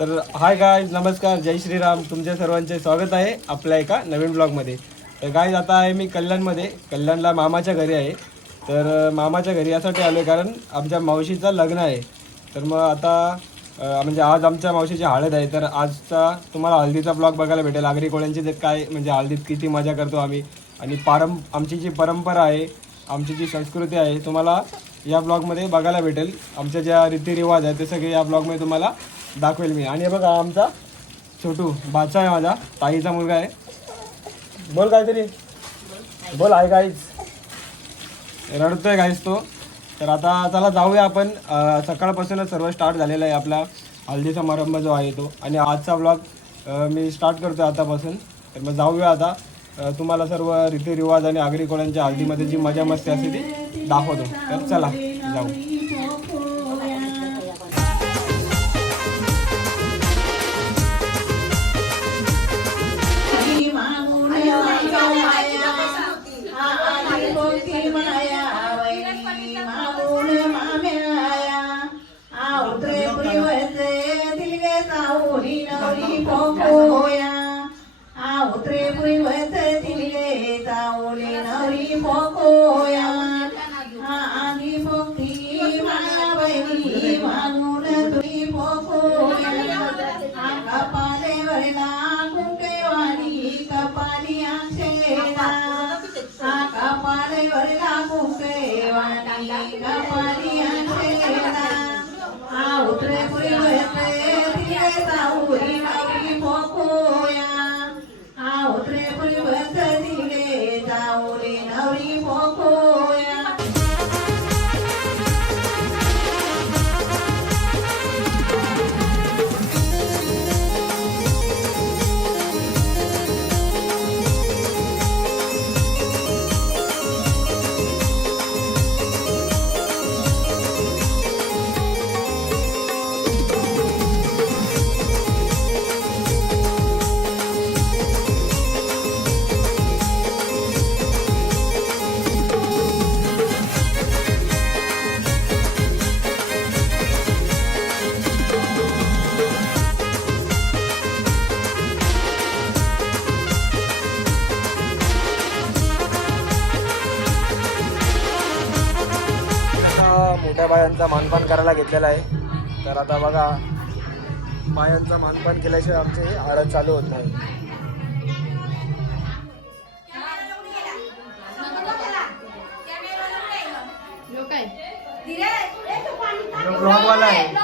तर hi guys, नमस्कार, जय श्रीराम. तुमच्या सर्वांचे स्वागत आहे आपल्या एका नवीन ब्लॉगमध्ये. तर गाईज आता आहे मी कल्याणमध्ये, कल्याणला मामाच्या घरी आहे. तर मामाच्या घरी यासाठी आलो आहे कारण आमच्या मावशीचं लग्न आहे. तर मग आता म्हणजे आज आमच्या मावशीची हळद आहे. तर आजचा तुम्हाला हळदीचा ब्लॉग बघायला भेटेल. आगरी कोळ्यांची जे काय म्हणजे हळदीत किती मजा करतो आम्ही आणि आमची जी परंपरा आहे, आमची जी संस्कृती आहे तुम्हाला या ब्लॉगमध्ये बघायला भेटेल. आमच्या ज्या रीतिरिवाज आहेत ते सगळे या ब्लॉगमध्ये तुम्हाला दाखवेल मी. आणि बघा आमचा छोटू बाचा आहे, माझा ताईचा मुलगा आहे. बोल काहीतरी बोल. आहे गाईज, रडतोय गाईज तो. तर आता चला जाऊया आपण. सकाळपासूनच सर्व स्टार्ट झालेलं आहे आपला हळदी समारंभ जो आहे तो. आणि आजचा ब्लॉग मी स्टार्ट करतो आतापासून. तर मग जाऊया आता. तुम्हाला सर्व रीतिरिवाज आणि आगरी कोळ्यांच्या हळदीमध्ये जी मजा मस्ती असते ती दाखवतो. तर चला जाऊ. मोठ्या बायांचा मानपान करायला घेतलेला आहे. तर आता बघा, बायांचा मानपान केल्याशिवाय आमची हळद चालू होत नाही. ब्लॉगवाला आहे.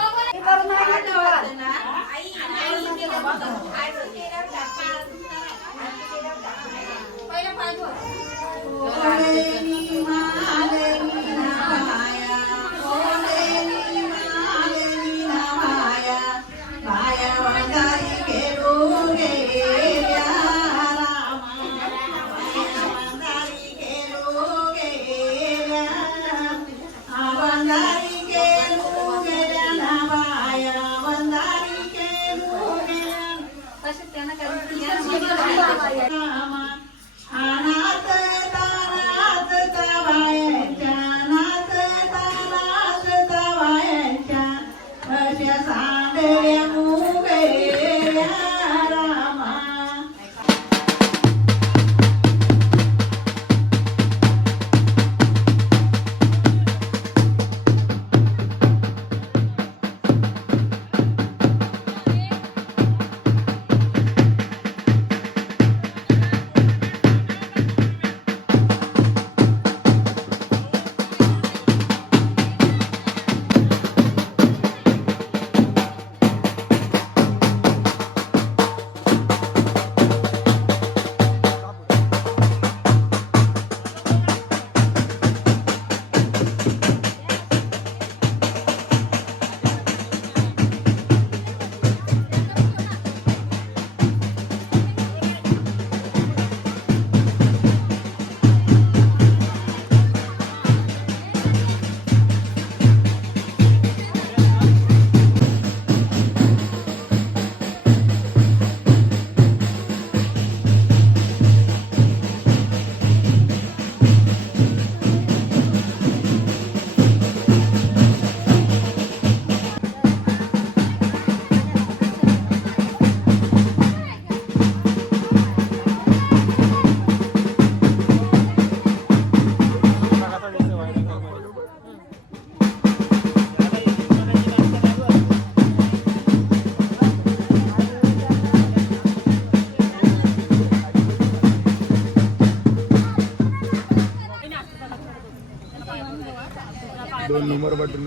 उमरपाटून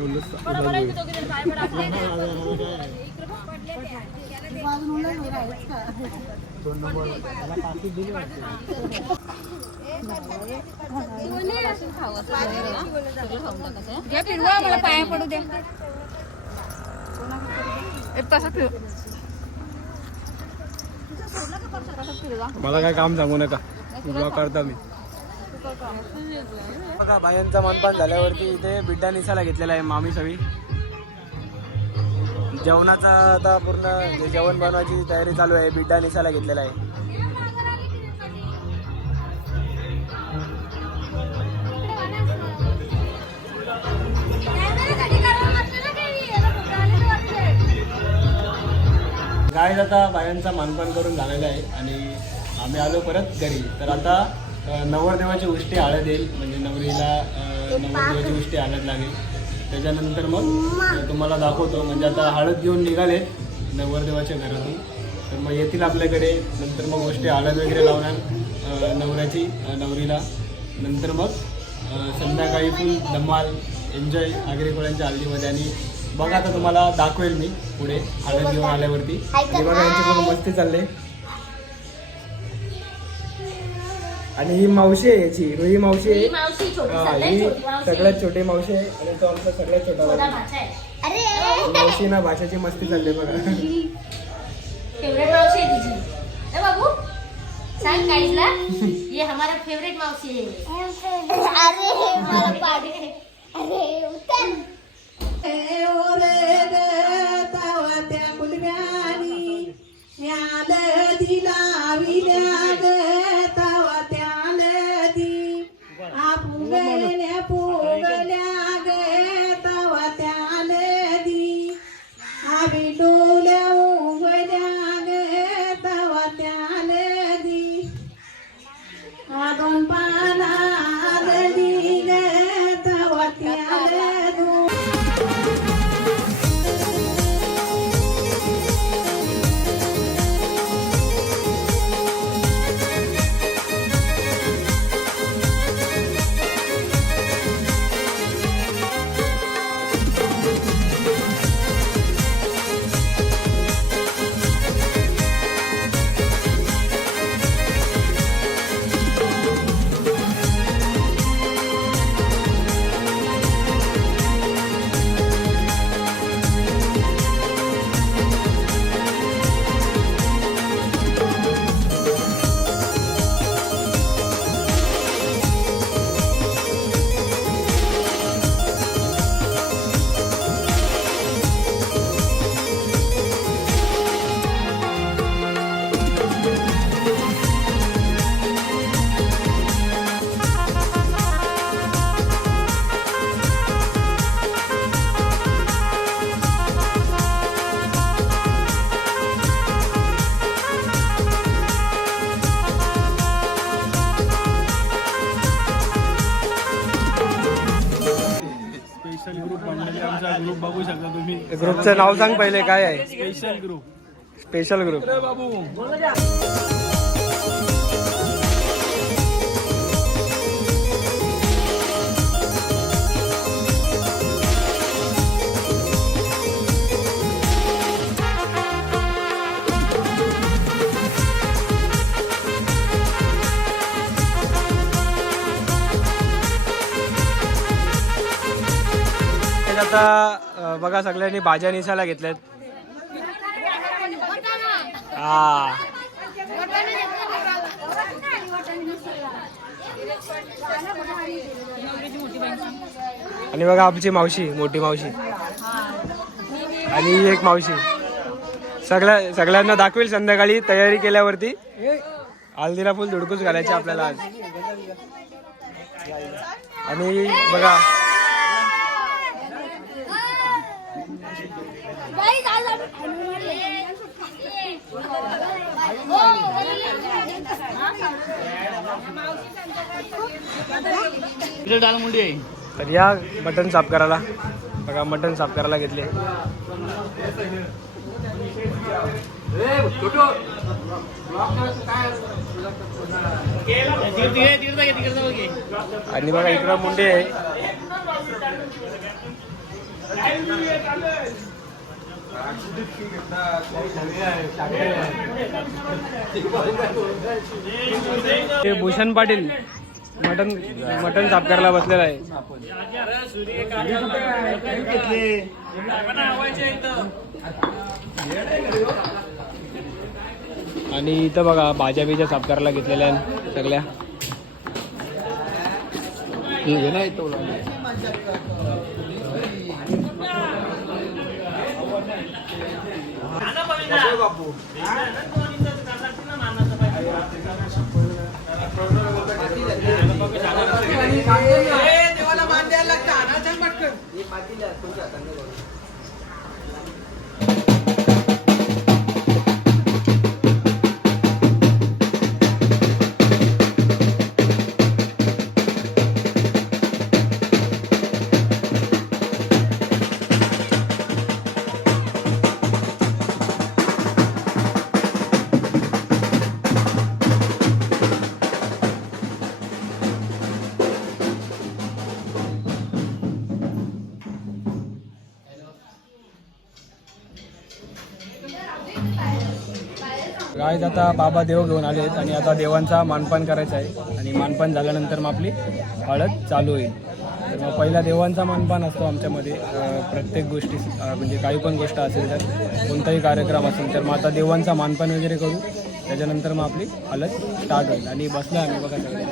मला पाया पडू द्या. मला काय काम सांगू नका, ब्लॉग करता मी. बघा बायांचा मनपान झाल्यावरती इथे बिड्डा निसाला घेतलेला आहे मामी सवी. जेवणाचा आता पूर्ण जेवण बनवायची तयारी चालू आहे. बिड्डा निसाला घेतलेला आहे. गाय आता बायांचा मानपान करून झालेला आहे आणि आम्ही आलो परत घरी. तर आता नवरदेवाची उष्टी हळद येईल, म्हणजे नवरीला नवरदेवाची उष्टी हळद लागेल. त्याच्यानंतर मग तुम्हाला दाखवतो. म्हणजे आता हळद घेऊन निघालेत नवरदेवाच्या घरातून, तर मग येतील आपल्याकडे. नंतर मग गोष्टी हळद वगैरे लावणार नवऱ्याची नवरीला. नंतर मग संध्याकाळी फुल धमाल एन्जॉय आगरीकोळ्यांच्या हल्दीमध्ये. आणि बघा आता तुम्हाला दाखवेल मी पुढे हळद घेऊन आल्यावरती. आणि बघा यांची खूप मस्ती चालले. आणि ही मावशी आहे याची, ही मावशी आहे. ही सगळ्यात छोटी मावशी आहे आणि तो आमचा सगळ्यात छोटा मावशी ना. भाषेची मस्ती चालली बघा. फेवरेट मावशी है तुझी बाबू, सांग गाइसला ये हमारा फेवरेट मावशी है. अरे मला पाडी, अरे उतर. ओरे तावा त्या कुलव्यानी न्याल दिला विल्या ग तावा त्याल दी आपुगल्या पुगल्या ग तावा त्याल दी आवी डोल्या उगल्या ग तावा त्याल दी आगोन पाना आली ग तावा त्याल दू. ग्रुप बघू शकता तुम्ही. ग्रुपचं नाव सांग पहिले, काय आहे? Special group. स्पेशल ग्रुप बाबू. आता बघा सगळ्यांनी भाज्या निसायला घेतल्यात. हा आणि बघा आमची मावशी, मोठी मावशी आणि एक मावशी. सगळ्यांना दाखवेल संध्याकाळी तयारी केल्यावरती. हल्दीला फुल धुडकूस घालायची आपल्याला आज. आणि बघा तर या मटण साफ करायला. बघा मटण साफ करायला घेतले. आणि बघा इकडं मुंडे आहे. ते भूषण पाटील मटन मटन साफ करायला बसलेला आहे. आणि इथं बघा भाज्या बिज्या साफ करायला घेतलेल्या आहेत सगळ्या. गाईज आता बाबा देव घेऊन आले आहेत आणि आता देवांचा मानपान करायचा आहे आणि मानपान झाल्यानंतर मग आपली हळद चालू होईल. तर मग पहिला देवांचा मानपान असतो आमच्यामध्ये. प्रत्येक गोष्टी म्हणजे काही पण गोष्ट असेल तर कोणताही कार्यक्रम असेल तर मग आता देवांचा मानपान वगैरे करू, त्याच्यानंतर मग आपली हळद स्टार्ट होईल. आणि बसला आम्ही बघा सगळे.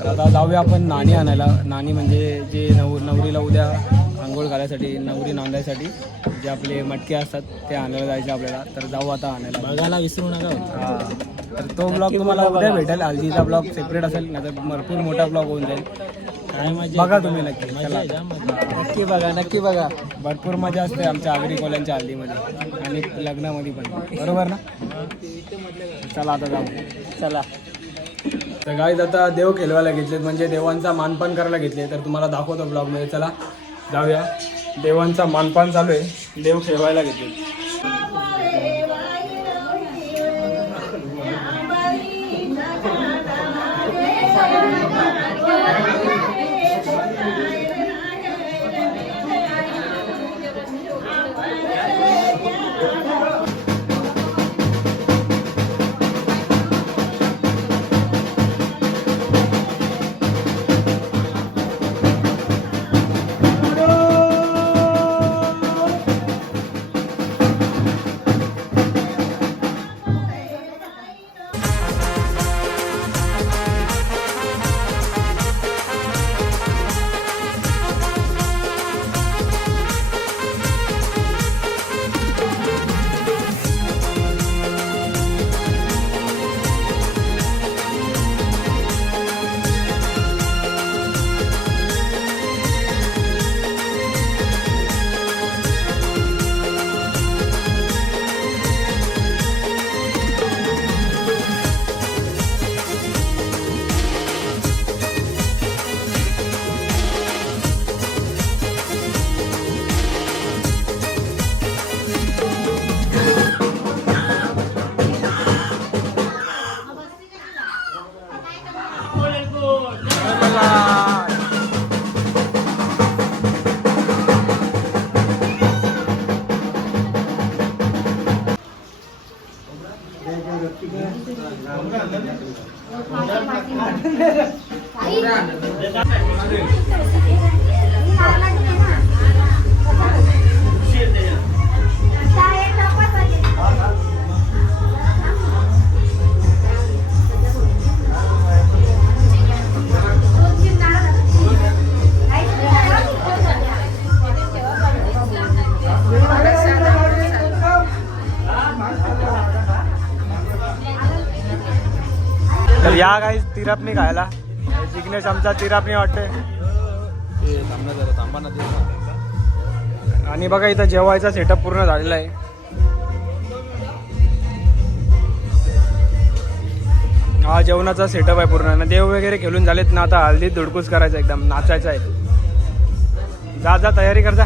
तर आता जाऊया आपण नाणी आणायला. नाणी म्हणजे जे नवरीला उद्या आंघोळ घालायसाठी, नवरी नांदायसाठी जे आपले मटके असतात ते आणायला जायचे आपल्याला. तर जाऊ आता आणायला. बघायला विसरू नका. हां, तर तो ब्लॉग तुम्हाला उद्या भेटेल. हल्दीचा ब्लॉग सेपरेट असेल, नाही तर भरपूर मोठा ब्लॉग होऊन जाईल. काय मजा बघा तुम्ही नक्की. नक्की बघा, नक्की बघा. भरपूर मजा असते आमच्या आगरी कोल्यांच्या हल्दीमध्ये आणि लग्नामध्ये पण, बरोबर ना? चला आता जाऊ. चला. तर गाईज आता देव खेळवायला घेतलेत, म्हणजे देवांचा मानपान करायला घेतले. तर तुम्हाला दाखवतो ब्लॉगमध्ये. चला जाऊया. देवांचा मानपान चालू आहे, देव खेळवायला घेतले. तर या काही तिरापणी खायला. जिग्नेश आमचा तिरापणी वाटते. आणि बघा इथं जेवायचा सेटअप पूर्ण झालेला आहे. हा जेवणाचा सेटअप आहे पूर्ण. ना देव वगैरे खेळून झालेत ना, आता हल्दीत धुडकूस करायचं, एकदम नाचायचं आहे. जा जा तयारी कर जा.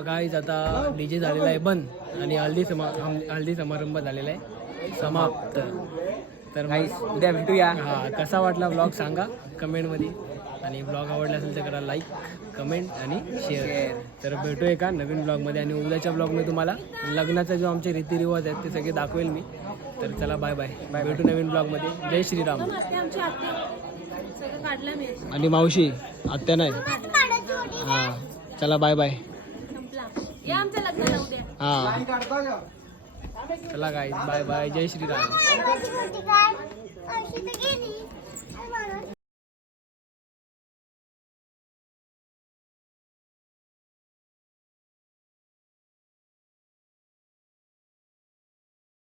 मग काहीच आता डीजे झालेला आहे बंद आणि हल्दी समारंभ झालेला आहे समाप्त. तर मग उद्या भेटूया. हा कसा वाटला ब्लॉग सांगा कमेंटमध्ये आणि ब्लॉग आवडला असेल तर करा लाईक कमेंट आणि शेअर. तर भेटू एका नवीन ब्लॉगमध्ये आणि उद्याच्या ब्लॉगमध्ये तुम्हाला लग्नाचा जो आमचे रीतिरिवाज आहेत ते सगळे दाखवेल मी. तर चला बाय बाय भेटू नवीन ब्लॉगमध्ये. जय श्रीराम. आणि मावशी आत्या नाही हां चला बाय बाय. हां चला गाईज बाय बाय जय श्रीराम.